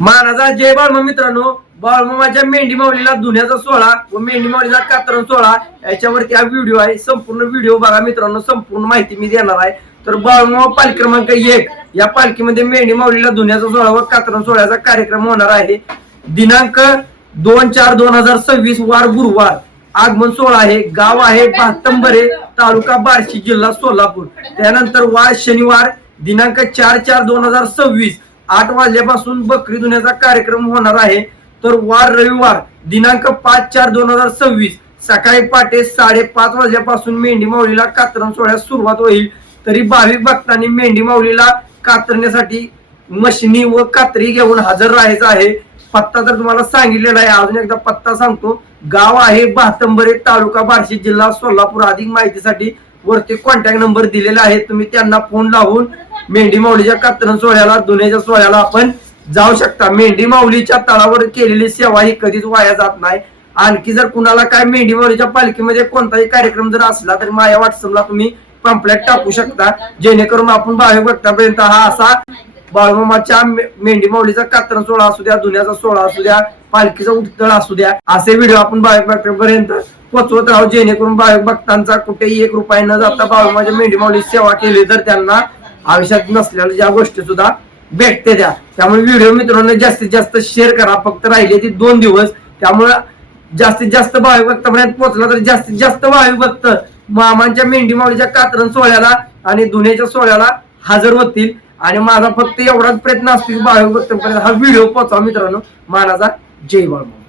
महाराजा जय बाळमा मित्रांनो, बाळमामाच्या मेंढी माऊलीला धुण्याचा सोहळा व मेंढी माऊलीचा कातरण सोहळा याच्यावरती हा व्हिडिओ आहे. संपूर्ण व्हिडिओ बघा मित्रांनो, संपूर्ण माहिती मी देणार आहे. तर बाळमामा पालखी क्रमांक 1 या पालखीमध्ये मेंढी माऊलीला धुण्याचा सोहळा व कातरण सोहळ्याचा कार्यक्रम होणार आहे. दिनांक 2/4/2026 वार गुरुवार आगमन सोहळा आहे. गाव आहे भातंबरे, तालुका बार्शी, जिल्हा सोलापूर. त्यानंतर वार शनिवार दिनांक 4/4/2026 8 वाजल्यापासून बकरी धुण्याचा कार्यक्रम होणार आहे. तर वार रविवार दिनांक 5/4/2026 सकाळी पहाटे 5:30 वाजल्यापासून मेंढी माऊलीला कातरण सोहळ्यास सुरुवात होईल. तरी भाविक भक्तांनी मेंढी माऊलीला कातरण्यासाठी मशिनी व कात्री घेऊन हजर राहायचं आहे. पत्ता तर तुम्हाला सांगितलेला आहे, अजून एकदा पत्ता सांगतो. गाव आहे भातंबरे, तालुका बार्शी, जिल्हा सोलापूर. अधिक माहितीसाठी वरती कॉन्टॅक्ट नंबर दिलेला आहे, तुम्ही त्यांना फोन लावून मेंढी माऊलीच्या कातरण सोहळ्याला धुण्याच्या सोहळ्याला आपण जाऊ शकता. मेंढी माऊलीच्या तळावर केलेली सेवा ही कधीच वाया जात नाही. आणखी जर कुणाला काय मेंढी माऊलीच्या पालखीमध्ये कोणताही कार्यक्रम जर असला तर माझ्या व्हॉट्सअपला तुम्ही पॅम्पलेट टाकू शकता, जेणेकरून आपण भाविक भक्तापर्यंत हा असा बाळमामाच्या मेंढी माऊलीचा कातरण सोहळा असू द्या, धुण्याचा सोहळा असू द्या, पालखीचा उत्तळ असू द्या, असे व्हिडिओ आपण भाविक भक्तापर्यंत पोहोचवत राहू, जेणेकरून भाविक भक्तांचा कुठेही 1 रुपया न जाता बाळमामाच्या मेंढी माऊलीची सेवा केली तर त्यांना आयुष्यात नसलेल्या ज्या गोष्टी सुद्धा भेटते त्या. त्यामुळे व्हिडिओ मित्रांनो जास्तीत जास्त शेअर करा. फक्त राहिले ती 2 दिवस, त्यामुळे जास्तीत जास्त भाविक भक्तापर्यंत पोहोचला तर जास्तीत जास्त भाविक भक्त मामांच्या मेंढी माऊलीच्या कातरण सोहळ्याला आणि धुण्याच्या सोहळ्याला हजर होतील. आणि माझा फक्त एवढाच प्रयत्न असतो की भाविक भक्तांपर्यंत हा व्हिडिओ पोहोचावा मित्रांनो. महाराजा जय बाळमा.